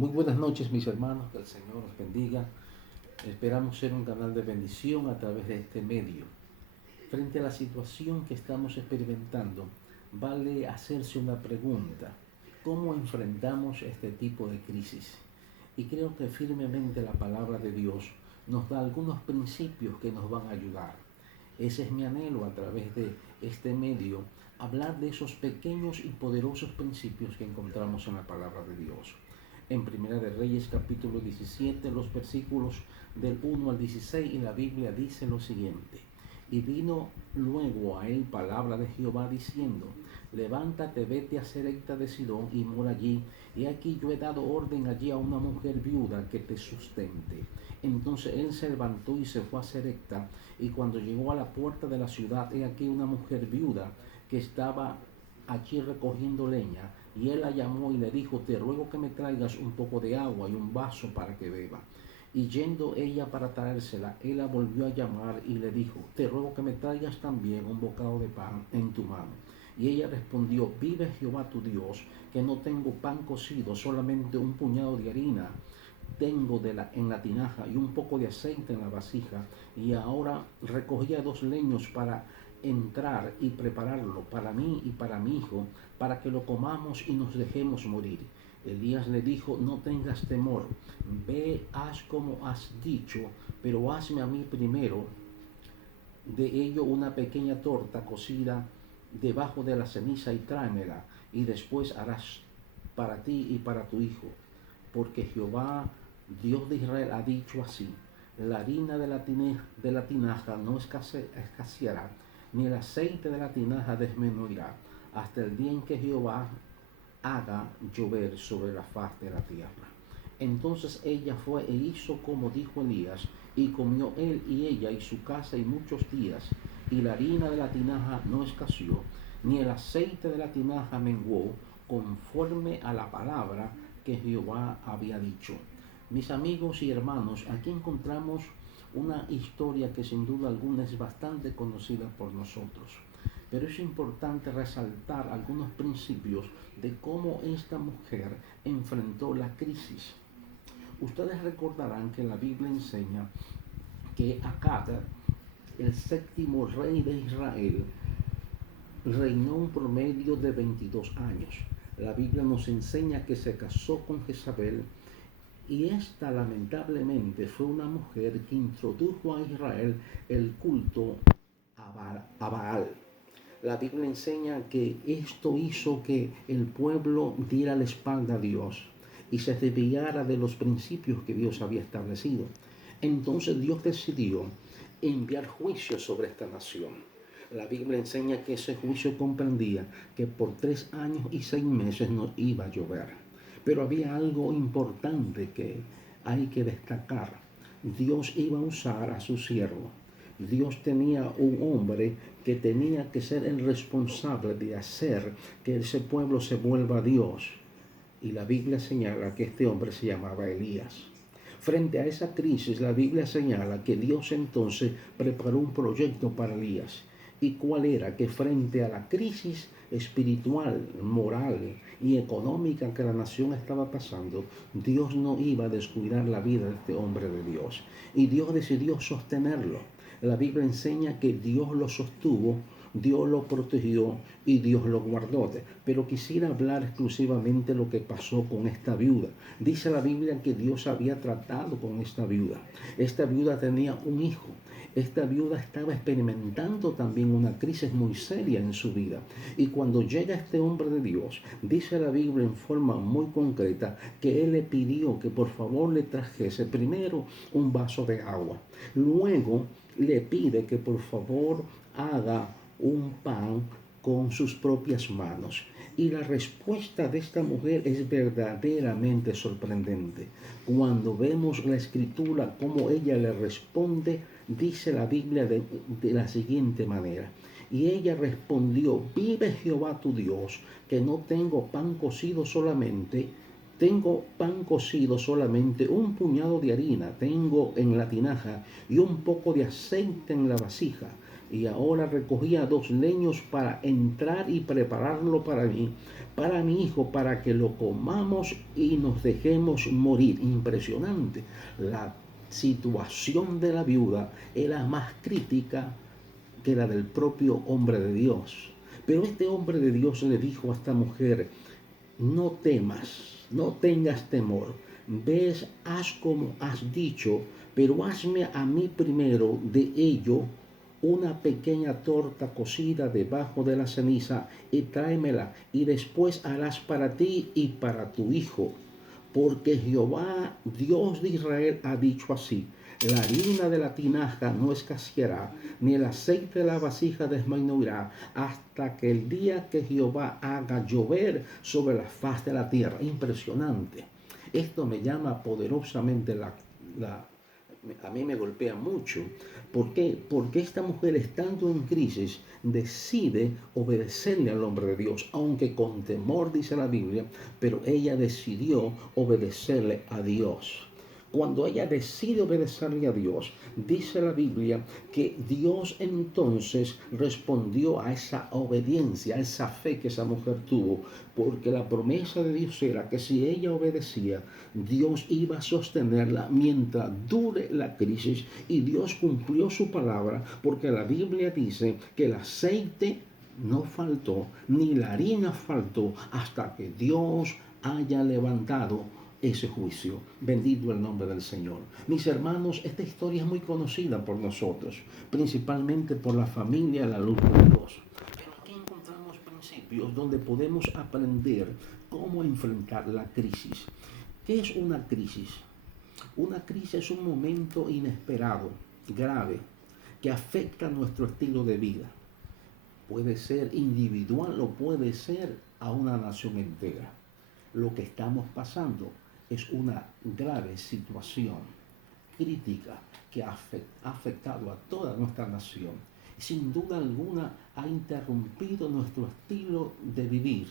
Muy buenas noches, mis hermanos, que el Señor los bendiga. Esperamos ser un canal de bendición a través de este medio. Frente a la situación que estamos experimentando, vale hacerse una pregunta: ¿cómo enfrentamos este tipo de crisis? Y creo que firmemente la palabra de Dios nos da algunos principios que nos van a ayudar. Ese es mi anhelo a través de este medio, hablar de esos pequeños y poderosos principios que encontramos en la palabra de Dios. En Primera de Reyes capítulo 17, los versículos del 1 al 16, y la Biblia dice lo siguiente: y vino luego a él palabra de Jehová diciendo: levántate, vete a Serepta de Sidón y mora allí. Y aquí yo he dado orden allí a una mujer viuda que te sustente. Entonces él se levantó y se fue a Serepta, y cuando llegó a la puerta de la ciudad, he aquí una mujer viuda que estaba allí recogiendo leña. Y él la llamó y le dijo: te ruego que me traigas un poco de agua y un vaso para que beba. Y yendo ella para traérsela, él la volvió a llamar y le dijo: te ruego que me traigas también un bocado de pan en tu mano. Y ella respondió: vive Jehová tu Dios, que no tengo pan cocido, solamente un puñado de harina tengo en la tinaja y un poco de aceite en la vasija. Y ahora recogía 2 leños para entrar y prepararlo para mí y para mi hijo, para que lo comamos y nos dejemos morir. Elías le dijo: no tengas temor, ve, haz como has dicho, pero hazme a mí primero de ello una pequeña torta cocida debajo de la ceniza y tráemela, y después harás para ti y para tu hijo. Porque Jehová, Dios de Israel, ha dicho así: la harina de la tinaja no escaseará, ni el aceite de la tinaja disminuirá, hasta el día en que Jehová haga llover sobre la faz de la tierra. Entonces ella fue e hizo como dijo Elías, y comió él y ella y su casa y muchos días, y la harina de la tinaja no escaseó, ni el aceite de la tinaja menguó, conforme a la palabra que Jehová había dicho. Mis amigos y hermanos, aquí encontramos una historia que sin duda alguna es bastante conocida por nosotros. Pero es importante resaltar algunos principios de cómo esta mujer enfrentó la crisis. Ustedes recordarán que la Biblia enseña que Acab, el séptimo rey de Israel, reinó un promedio de 22 años. La Biblia nos enseña que se casó con Jezabel, y esta lamentablemente fue una mujer que introdujo a Israel el culto a Baal. La Biblia enseña que esto hizo que el pueblo diera la espalda a Dios y se desviara de los principios que Dios había establecido. Entonces Dios decidió enviar juicio sobre esta nación. La Biblia enseña que ese juicio comprendía que por 3 años y 6 meses no iba a llover. Pero había algo importante que hay que destacar: Dios iba a usar a su siervo. Dios tenía un hombre que tenía que ser el responsable de hacer que ese pueblo se vuelva a Dios. Y la Biblia señala que este hombre se llamaba Elías. Frente a esa crisis, la Biblia señala que Dios entonces preparó un proyecto para Elías. ¿Y cuál era? Que frente a la crisis espiritual, moral y económica que la nación estaba pasando, Dios no iba a descuidar la vida de este hombre de Dios. Y Dios decidió sostenerlo. La Biblia enseña que Dios lo sostuvo, Dios lo protegió y Dios lo guardó. Pero quisiera hablar exclusivamente lo que pasó con esta viuda. Dice la Biblia que Dios había tratado con esta viuda. Esta viuda tenía un hijo. Esta viuda estaba experimentando también una crisis muy seria en su vida. Y cuando llega este hombre de Dios, dice la Biblia en forma muy concreta que él le pidió que por favor le trajese primero un vaso de agua. Luego le pide que por favor haga un pan con sus propias manos. Y la respuesta de esta mujer es verdaderamente sorprendente. Cuando vemos la escritura, cómo ella le responde, dice la Biblia de la siguiente manera: y ella respondió: vive Jehová tu Dios, que no tengo pan cocido solamente, un puñado de harina tengo en la tinaja y un poco de aceite en la vasija, y ahora recogía 2 leños para entrar y prepararlo para mí, para mi hijo, para que lo comamos y nos dejemos morir. Impresionante. La situación de la viuda era más crítica que la del propio hombre de Dios. Pero este hombre de Dios le dijo a esta mujer: no temas, no tengas temor. Ves, haz como has dicho, pero hazme a mí primero de ello una pequeña torta cocida debajo de la ceniza y tráemela, y después harás para ti y para tu hijo. Porque Jehová, Dios de Israel, ha dicho así: la harina de la tinaja no escaseará, ni el aceite de la vasija desmenudará, hasta que el día que Jehová haga llover sobre la faz de la tierra. Impresionante. Esto me llama poderosamente a mí me golpea mucho. ¿Por qué? Porque esta mujer, estando en crisis, decide obedecerle al hombre de Dios, aunque con temor, dice la Biblia, pero ella decidió obedecerle a Dios. Cuando ella decide obedecerle a Dios, dice la Biblia que Dios entonces respondió a esa obediencia, a esa fe que esa mujer tuvo, porque la promesa de Dios era que si ella obedecía, Dios iba a sostenerla mientras dure la crisis, y Dios cumplió su palabra, porque la Biblia dice que el aceite no faltó, ni la harina faltó, hasta que Dios haya levantado ese juicio. Bendito el nombre del Señor. Mis hermanos, esta historia es muy conocida por nosotros, principalmente por la familia La Luz de Dios. Pero aquí encontramos principios donde podemos aprender cómo enfrentar la crisis. ¿Qué es una crisis? Una crisis es un momento inesperado, grave, que afecta nuestro estilo de vida. Puede ser individual o puede ser a una nación entera. Lo que estamos pasando es una grave situación crítica que ha afectado a toda nuestra nación. Sin duda alguna ha interrumpido nuestro estilo de vivir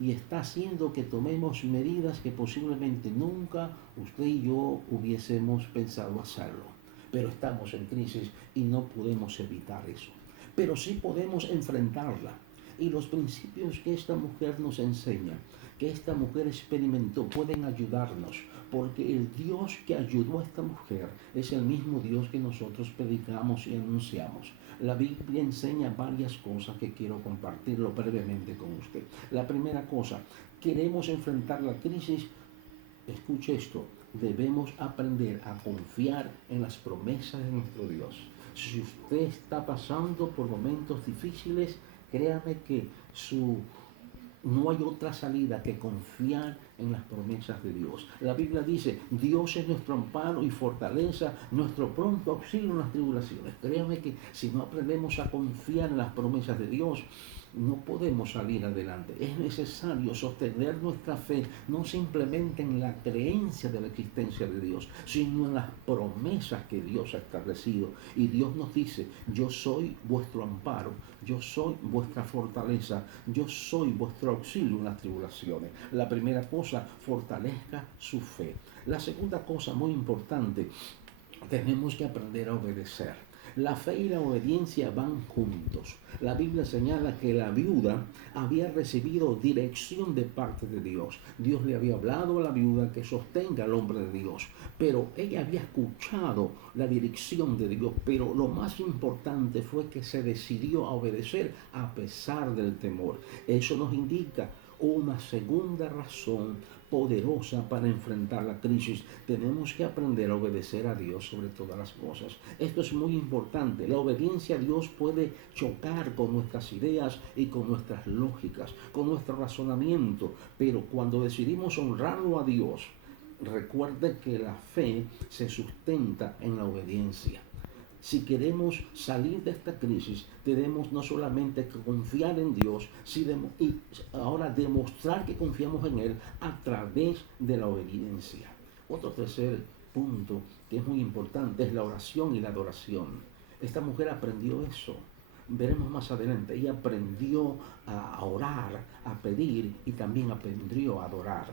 y está haciendo que tomemos medidas que posiblemente nunca usted y yo hubiésemos pensado hacerlo. Pero estamos en crisis y no podemos evitar eso. Pero sí podemos enfrentarla. Y los principios que esta mujer nos enseña, que esta mujer experimentó, pueden ayudarnos, porque el Dios que ayudó a esta mujer es el mismo Dios que nosotros predicamos y anunciamos. La Biblia enseña varias cosas que quiero compartirlo brevemente con usted. La primera cosa, queremos enfrentar la crisis. Escuche esto: debemos aprender a confiar en las promesas de nuestro Dios. Si usted está pasando por momentos difíciles, créame que no hay otra salida que confiar en las promesas de Dios. La Biblia dice: Dios es nuestro amparo y fortaleza, nuestro pronto auxilio en las tribulaciones. Créame que si no aprendemos a confiar en las promesas de Dios, no podemos salir adelante. Es necesario sostener nuestra fe no simplemente en la creencia de la existencia de Dios, sino en las promesas que Dios ha establecido. Y Dios nos dice: yo soy vuestro amparo, yo soy vuestra fortaleza, yo soy vuestro auxilio en las tribulaciones. La primera cosa, fortalezca su fe. La segunda cosa muy importante, tenemos que aprender a obedecer. La fe y la obediencia van juntos. La Biblia señala que la viuda había recibido dirección de parte de Dios. Dios le había hablado a la viuda que sostenga al hombre de Dios, pero ella había escuchado la dirección de Dios. Pero lo más importante fue que se decidió a obedecer a pesar del temor. Eso nos indica una segunda razón poderosa para enfrentar la crisis. Tenemos que aprender a obedecer a Dios sobre todas las cosas. Esto es muy importante. La obediencia a Dios puede chocar con nuestras ideas y con nuestras lógicas, con nuestro razonamiento, pero cuando decidimos honrarlo a Dios, recuerde que la fe se sustenta en la obediencia. Si queremos salir de esta crisis, tenemos no solamente que confiar en Dios, sino y ahora demostrar que confiamos en Él a través de la obediencia. Otro tercer punto que es muy importante es la oración y la adoración. Esta mujer aprendió eso. veremos más adelante, ella aprendió a orar, a pedir y también aprendió a adorar.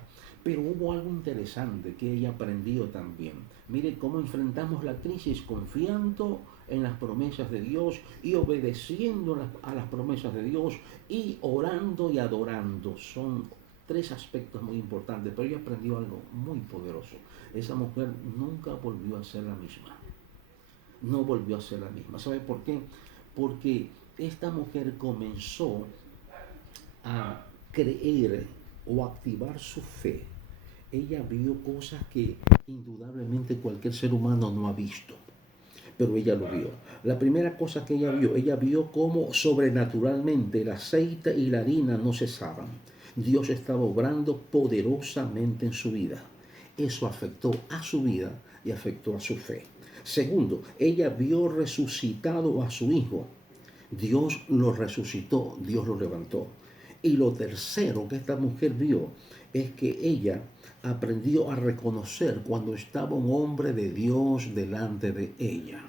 Pero hubo algo interesante que ella aprendió también. Mire cómo enfrentamos la crisis confiando en las promesas de Dios y obedeciendo a las promesas de Dios y orando y adorando. Son tres aspectos muy importantes, pero ella aprendió algo muy poderoso. Esa mujer nunca volvió a ser la misma. No volvió a ser la misma. ¿Sabe por qué? Porque esta mujer comenzó a creer o activar su fe. Ella vio cosas que indudablemente cualquier ser humano no ha visto, pero ella lo vio. La primera cosa que ella vio cómo sobrenaturalmente el aceite y la harina no cesaban. Dios estaba obrando poderosamente en su vida. Eso afectó a su vida y afectó a su fe. Segundo, ella vio resucitado a su hijo. Dios lo resucitó, Dios lo levantó. Y lo tercero que esta mujer vio es que ella aprendió a reconocer cuando estaba un hombre de Dios delante de ella.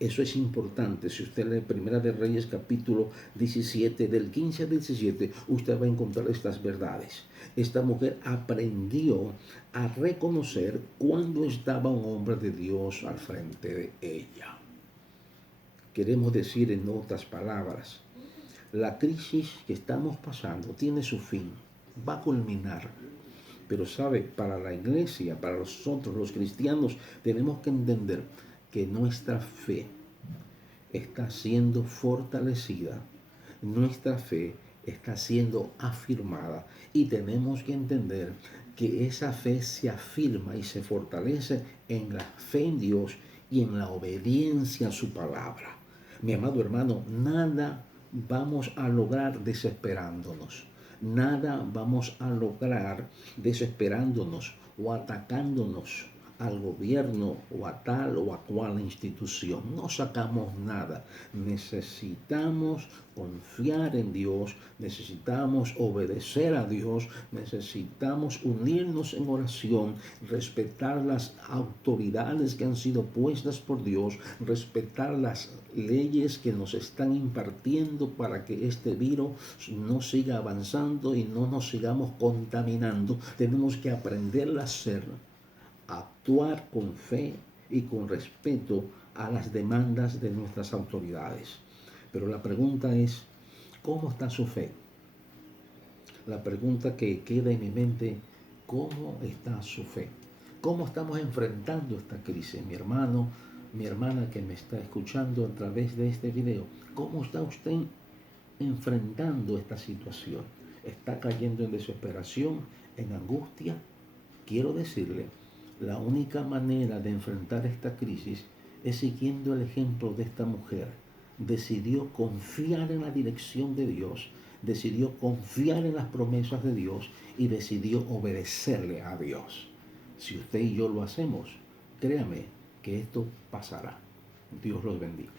Eso es importante. Si usted lee Primera de Reyes capítulo 17, del 15 al 17, usted va a encontrar estas verdades. Esta mujer aprendió a reconocer cuando estaba un hombre de Dios al frente de ella. Queremos decir en otras palabras, la crisis que estamos pasando tiene su fin, va a culminar. Pero sabe, para la iglesia, para nosotros los cristianos, tenemos que entender que nuestra fe está siendo fortalecida, nuestra fe está siendo afirmada y tenemos que entender que esa fe se afirma y se fortalece en la fe en Dios y en la obediencia a su palabra. Mi amado hermano, nada vamos a lograr desesperándonos. Nada vamos a lograr desesperándonos o atacándonos al gobierno o a tal o a cual institución. No sacamos nada. Necesitamos confiar en Dios, necesitamos obedecer a Dios, necesitamos unirnos en oración, respetar las autoridades que han sido puestas por Dios, respetar las leyes que nos están impartiendo para que este virus no siga avanzando y no nos sigamos contaminando. Tenemos que aprender a hacer, actuar con fe y con respeto a las demandas de nuestras autoridades. Pero la pregunta es, ¿cómo está su fe? La pregunta que queda en mi mente, ¿cómo está su fe? ¿Cómo estamos enfrentando esta crisis? Mi hermano, mi hermana que me está escuchando a través de este video, ¿cómo está usted enfrentando esta situación? ¿Está cayendo en desesperación, en angustia? Quiero decirle, la única manera de enfrentar esta crisis es siguiendo el ejemplo de esta mujer. Decidió confiar en la dirección de Dios, decidió confiar en las promesas de Dios y decidió obedecerle a Dios. Si usted y yo lo hacemos, créame que esto pasará. Dios los bendiga.